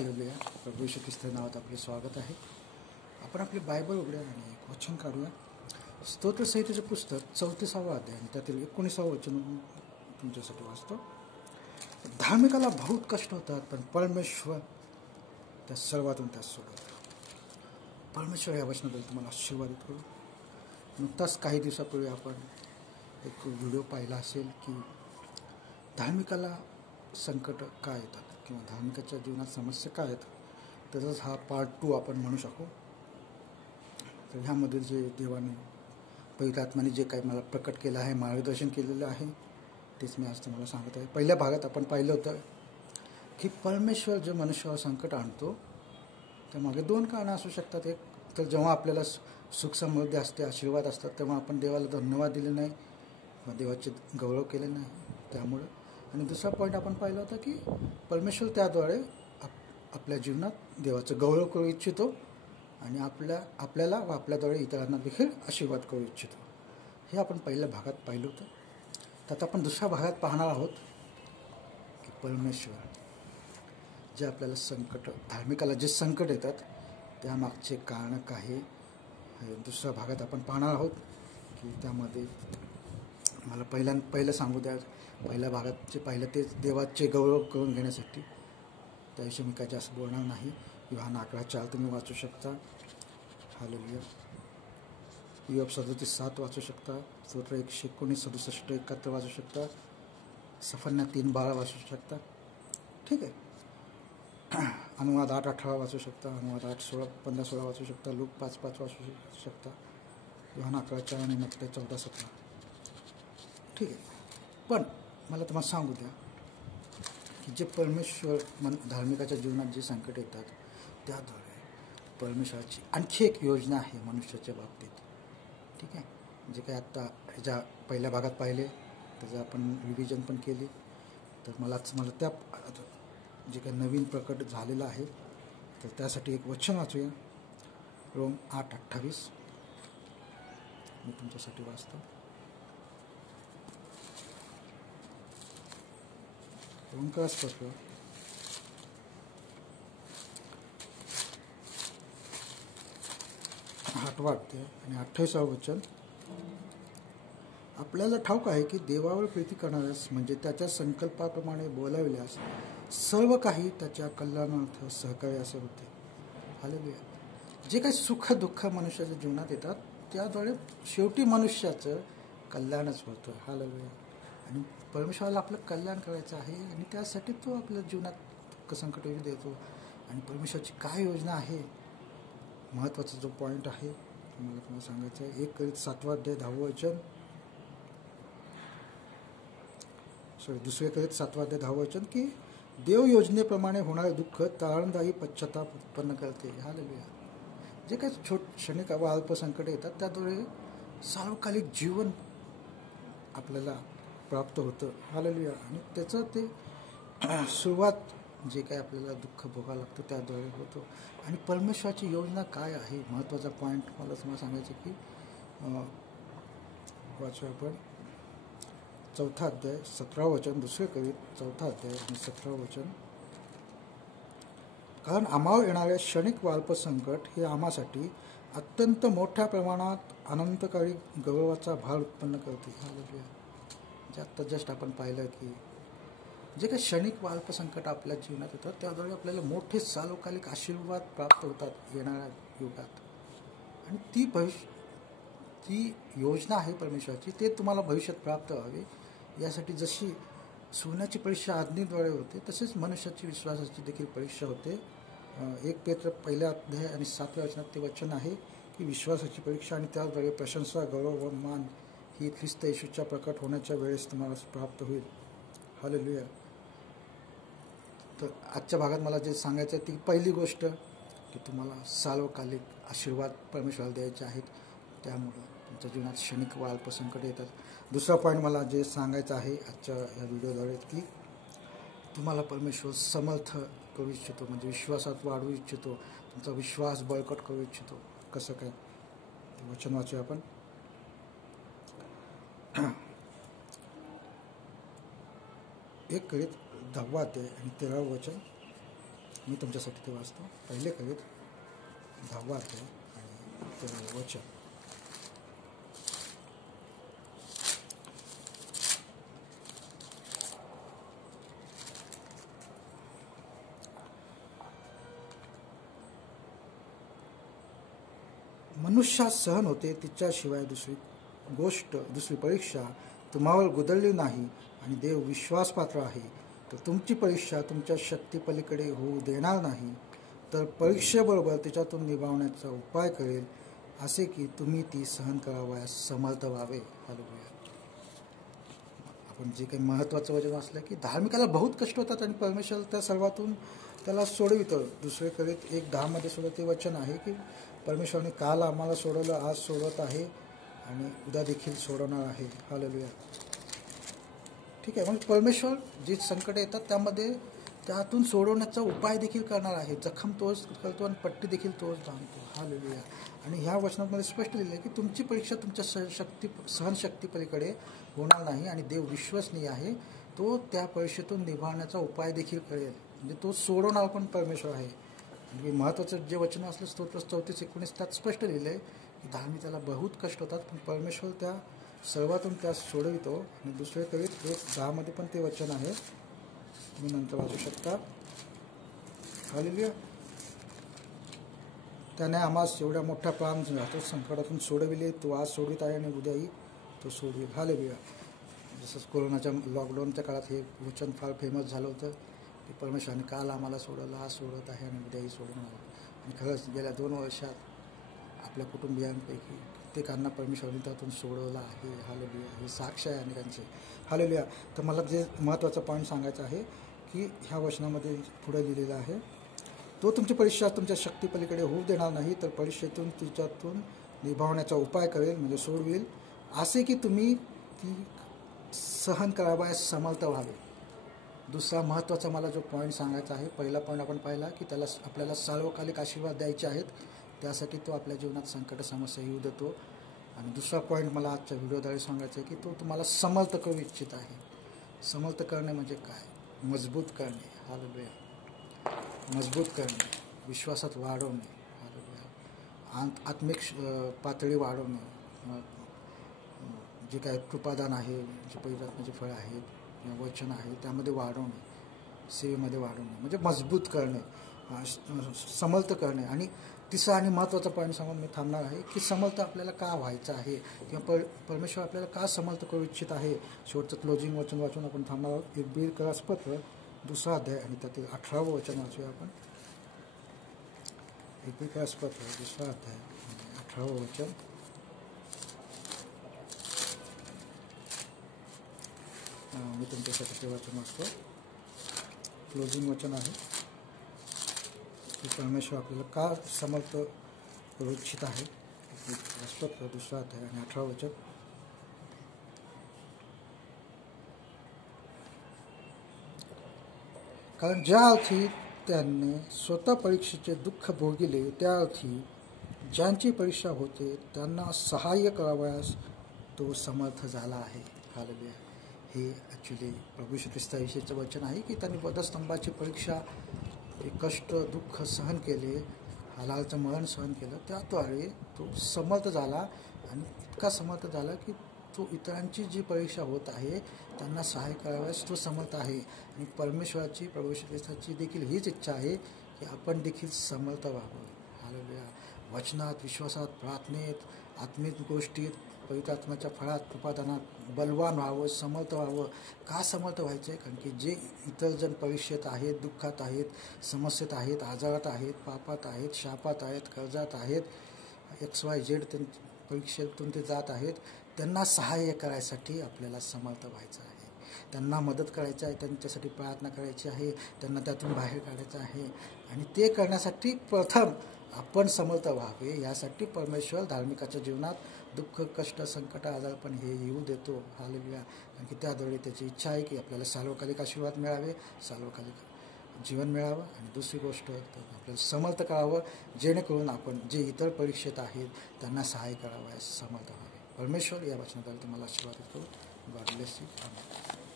Hallelujah. प्रभू येशू ख्रिस्त नावात आपले स्वागत आहे. आपण आपले बायबल उघडूया आणि एक वचन काढूया. स्तोत्रसंहितेचे पुस्तक 34वा अध्याय आणि त्यातील 19वा वचन तुमच्यासाठी वाचतो. धार्मिकाला बहुत कष्ट होतात, पण परमेश्वर त्या सर्वातून त्यास सोडवतो. परमेश्वर या वचनाबद्दल तुम्हाला आशीर्वादित करू. नुकताच काही दिवसापूर्वी आपण एक व्हिडिओ पाहिला असेल की धार्मिकाला संकट काय येतात किंवा धार्मिकाच्या जीवनात समस्या काय आहेत. तसंच हा पार्ट 2 आपण म्हणू शकू. तर ह्यामध्ये जे देवाने पवित्र आत्म्याने जे काही मला प्रकट केलं आहे, मार्गदर्शन केलेलं आहे, तेच मी आज तुम्हाला सांगत आहे. पहिल्या भागात आपण पाहिलं होतं की परमेश्वर जे मनुष्यावर संकट आणतो त्यामागे 2 कारणं असू शकतात. एक तर जेव्हा आपल्याला सुख समृद्धी असते, आशीर्वाद असतात, तेव्हा आपण देवाला धन्यवाद दिले नाही किंवा देवाचे गौरव केले नाही त्यामुळं. आणि दुसरा पॉईंट आपण पाहिला होता की परमेश्वर त्याद्वारे आपल्या जीवनात देवाचं गौरव करू इच्छितो आणि आपल्याला व आपल्याद्वारे इतरांना देखील आशीर्वाद करू इच्छितो. हे आपण पहिल्या भागात पाहिलं होतं. तर आता आपण दुसऱ्या भागात पाहणार आहोत की परमेश्वर जे आपल्याला संकट, धार्मिकाला जे संकट येतात त्यामागचे कारण काय हे दुसऱ्या भागात आपण पाहणार आहोत. की त्यामध्ये मला पहिलं सांगू द्या, पहिल्या भागात जे पाहिलं तेच देवाचे गौरव करून घेण्यासाठी. त्याविषयी मी काय जास्त बोलणार नाही. योहान 11:4 तुम्ही वाचू शकता. हालेलुया. योब 37:7 वाचू शकता. स्तोत्र 119, 67, 71 वाचू शकता. सफन्या 3:12 वाचू शकता. ठीक आहे. अनुवाद 8:18 वाचू शकता. अनुवाद 8:15-16 वाचू शकता. लूक 5:5 वाचू शकता. योहान 11:4 आणि मत्ती 14:17. ठीक आहे. पण मला तुम्हाला सांगू द्या की जे परमेश्वर धार्मिकाच्या जीवनात जे संकट येतात त्याद्वारे परमेश्वराची आणखी एक योजना आहे मनुष्याच्या बाबतीत. ठीक आहे. जे काही आत्ता ह्याच्या पहिल्या भागात पाहिले त्याचं आपण रिव्हिजन पण केली. तर मला त्या जे काही नवीन प्रकट झालेलं आहे तर त्यासाठी एक वचन वाचूया. रोम 8:28 मी तुमच्यासाठी वाचतो. ओंकार स्पष्ट 8वा अध्याय आणि 28वा वचन. आपल्याला ठाऊक आहे की देवावर प्रीती करणाऱ्यास म्हणजे त्याच्या संकल्पाप्रमाणे बोलाविल्यास सर्व काही त्याच्या कल्याणार्थ सहकार्य असे होते. हालेलुया. जे काही सुख दुःख मनुष्याच्या जीवनात येतात त्याद्वारे शेवटी मनुष्याचं कल्याणच होतं. हालेलुया. आणि परमेश्वराला आपलं कल्याण करायचं आहे आणि त्यासाठी तो आपल्या जीवनात संकट येऊ देतो. आणि परमेश्वराची काय योजना आहे, महत्त्वाचा जो पॉईंट आहे मला तुम्हाला सांगायचं आहे. 1 Corinth 7वा अध्याय 10वं वचन. 2 Corinth 7वा अध्याय 10वं वचन की देव योजनेप्रमाणे होणारे दुःख तारणदायी पश्चाताप उत्पन्न करते. हालेलुया. जे काही क्षणिक व अल्प संकट येतात त्याद्वारे सार्वकालिक जीवन आपल्याला प्राप्त होतं. हालेलुया. आणि त्याचं ते सुरुवात जे काही आपल्याला दुःख भोगावं लागतं त्याद्वारे होतो. आणि परमेश्वराची योजना काय आहे, महत्त्वाचा पॉईंट मला तुम्हाला सांगायचं की वाचू आपण 4था अध्याय 17वं वचन. 2 Corinth 4था अध्याय आणि 17वं वचन. कारण आम्हावर येणारे क्षणिक व अल्प संकट हे आम्हासाठी अत्यंत मोठ्या प्रमाणात अनंतकारी गौरवाचा भार उत्पन्न करते. हालेलुया. जे आत्ता जस्ट आपण पाहिलं की जे काही क्षणिक व अल्प संकट आपल्या जीवनात येतात त्याद्वारे आपल्याला मोठे सार्वकालिक आशीर्वाद प्राप्त होतात येणाऱ्या युगात. आणि ती योजना आहे परमेश्वराची, ते तुम्हाला भविष्यात प्राप्त व्हावे यासाठी जशी सोन्याची परीक्षा अग्नीद्वारे होते तसेच मनुष्याची विश्वासाची देखील परीक्षा होते. 1 पेत्र 1 अध्याय आणि 7व्या वचनात ते वचन आहे की विश्वासाची परीक्षा आणि त्याद्वारे प्रशंसा, गौरव व मान ही ख्रिस्त येशूच्या प्रकट होण्याच्या वेळेस तुम्हाला प्राप्त होईल. हालेलुया. तर आजच्या भागात मला जे सांगायचं आहे ती पहिली गोष्ट की तुम्हाला सार्वकालिक आशीर्वाद परमेश्वराला द्यायचे आहेत, त्यामुळं तुमच्या जीवनात क्षणिक व अल्प संकट येतात. दुसरा पॉईंट मला जे सांगायचं आहे आजच्या या व्हिडिओद्वारे की तुम्हाला परमेश्वर समर्थ करू इच्छितो, म्हणजे विश्वासात वाढवू इच्छितो, तुमचा विश्वास बळकट करू इच्छितो. कसं काय ते वचन वाचूया आपण. 1 Corinth 10वा अध्याय आणि 13वं वचन. मी तुमच्यासाठी ते वाचतो. पहिले करीत 10वा अध्याय आणि ते वचन. मनुष्यास सहन होते तिच्याशिवाय दुसरी परीक्षा तुम्हावर गुदळली नाही आणि देव विश्वासपात्र आहे, तर तुमची परीक्षा तुमच्या शक्तीपलीकडे होऊ देणार नाही, तर परीक्षेबरोबर तिच्यातून निभावण्याचा उपाय करेल, असे की तुम्ही ती सहन करावयास समर्थ व्हावे. हालेलुया. आपण जे काही महत्त्वाचं वचन वाचलं की धार्मिकाला बहुत कष्ट होतात आणि परमेश्वर त्या सर्वातून त्याला सोडवितं. दुसरे करीत 1:10 सुद्धा ते वचन आहे की परमेश्वराने काल आम्हाला सोडवलं, आज सोडवत आहे आणि उद्या देखील सोडवणार आहे. हालेलुया. ठीक आहे. म्हणजे परमेश्वर जी संकट येतात त्यातून सोडवण्याचा उपाय देखील करणार आहे. जखम तोच करतो आणि पट्टी देखील तोच बांधतो. हालेलुया. आणि ह्या वचनामध्ये स्पष्ट लिहिलं आहे की तुमची परीक्षा तुमच्या सहनशक्ती पलीकडे होणार नाही आणि देव विश्वसनीय आहे, तो त्या परीक्षेतून निभावण्याचा उपाय देखील करेल. म्हणजे तो सोडवणार पण परमेश्वर आहे. म्हणजे महत्त्वाचं जे वचन असलं स्तोत्र 34:19 त्यात स्पष्ट लिहिलं आहे की धार्मिकाला बहुत कष्ट होतात पण परमेश्वर त्या सर्वातून त्या सोडवितो. आणि दुसरे करीत 1:10 पण ते वचन आहे, तुम्ही नंतर वाचू शकता. हालेलुया. त्याने आम्हाला एवढ्या मोठ्या प्राण संकटातून सोडविले, तो आज सोडवित आहे आणि उद्याही तो सोडवेल. हालेलुया. जसं कोरोनाच्या लॉकडाऊनच्या काळात हे वचन फार फेमस झालं होतं की परमेश्वराने काल आम्हाला सोडवलं, आज सोडवत आहे आणि उद्याही सोडवणार. आणि खरंच गेल्या 2 वर्षात आपल्या कुटुंबियांपैकी प्रत्येकांना परमेश्वराने त्यातून सोडवलं आहे. हालेलुया. हे साक्ष आहे अनेकांचे. हालेलुया. तर मला जे महत्त्वाचा पॉईंट सांगायचा आहे की ह्या वचनामध्ये पुढे लिहिलेलं आहे, तो तुमची परीक्षा तुमच्या शक्तीपलीकडे होऊ देणार नाही, तर परीक्षेतून तिच्यातून निभावण्याचा उपाय करेल, म्हणजे सोडवेल, असे की तुम्ही ती सहन करावयास समर्थ व्हावे. दुसरा महत्त्वाचा मला जो पॉईंट सांगायचा आहे, पहिला पॉईंट आपण पाहिला की आपल्याला सार्वकालिक आशीर्वाद द्यायचे आहेत, त्यासाठी तो आपल्या जीवनात संकट समस्या येऊ देतो. आणि दुसरा पॉईंट मला आजच्या व्हिडिओद्वारे सांगायचा आहे की तो तुम्हाला समर्थ करू इच्छित आहे. समर्थ करणे म्हणजे काय? मजबूत करणे. हालेलुया. मजबूत करणे, विश्वासात वाढवणे. हालेलुया. आत्मिक पातळी वाढवणे, जे काय कृपादान आहे, जे पवित्रात्म्याचे फळ आहेत, वचन आहे, त्यामध्ये वाढवणे, सेवेमध्ये वाढवणे, म्हणजे मजबूत करणे, समर्थ करणे. आणि तिसरा आणि महत्त्वाचा पॉईंट सांगून मी थांबणार आहे की समर्थ आपल्याला का व्हायचं आहे किंवा परमेश्वर आपल्याला का समर्थ करू इच्छित आहे. शेवटचं क्लोजिंग वचन वाचून आपण थांबणार आहोत. 1 बिरकरासपत्र 2 अध्याय आणि त्यातील 18वं वचन वाचूया आपण. 1 बिरकरासपत्र 2 अध्याय आणि 18वं वचन. मी तुमच्यासाठी ते वचन वाचतो. क्लोजिंग वचन आहे की परमेश्वर आपल्याला का समर्थ करू इच्छित आहे. 1 बिरकरासपत्र 2 अध्याय आणि 18वं वचन. कारण ज्या अर्थी त्यांनी स्वतः परीक्षेचे दुःख भोगिले, त्या अर्थी ज्यांची परीक्षा होते त्यांना सहाय्य करावयास तो समर्थ झाला आहे. हालेलुया. हे ॲक्च्युली प्रभू श्री ख्रिस्ताविषयीचं वचन आहे की त्यांनी वधस्तंभाची परीक्षा, कष्ट, दुःख सहन केले, हलालचं मरण सहन केलं, त्याद्वारे तो समर्थ झाला. आणि इतका समर्थ झाला की तो इतरांची जी परीक्षा होत आहे त्यांना सहाय्य करावयास तो समर्थ आहे. आणि परमेश्वराची, प्रभू श्री ख्रिस्ताची देखील हीच इच्छा आहे की आपण देखील समर्थ व्हावं. हालेलुया. वचनात, विश्वासात, प्रार्थनेत, आत्मिक गोष्टीत, पवित्र आत्म्याच्या फळात, कृपादानात बलवान व्हावं, समर्थ व्हावं. का समर्थ व्हायचं आहे? कारण की जे इतर जण परीक्षेत आहेत, दुःखात आहेत, समस्येत आहेत, आजारात आहेत, पापात आहेत, शापात आहेत, कर्जात आहेत, XYZ परीक्षेतून ते जात आहेत, त्यांना सहाय्य करायसाठी आपल्याला समर्थ व्हायचं आहे. त्यांना मदत करायची आहे, त्यांच्यासाठी प्रार्थना करायची आहे, त्यांना त्यातून बाहेर काढायचं आहे. आणि ते करण्यासाठी प्रथम आपण समर्थ व्हावे, यासाठी परमेश्वर धार्मिकाच्या जीवनात दुःख, कष्ट, संकट, आजारपण हे येऊ देतो. हालेलुया. कारण की त्याद्वारे त्याची इच्छा आहे की आपल्याला सार्वकालिक आशीर्वाद मिळावे, सार्वकालिक जीवन मिळावं. आणि दुसरी गोष्ट तर आपल्याला समर्थ करावं, जेणेकरून आपण जे इतर परीक्षेत आहेत त्यांना सहाय्य करावयास समर्थ व्हावे. परमेश्वर या वचनाद्वारे तुम्हाला आशीर्वाद देतो. God bless you. आमेन.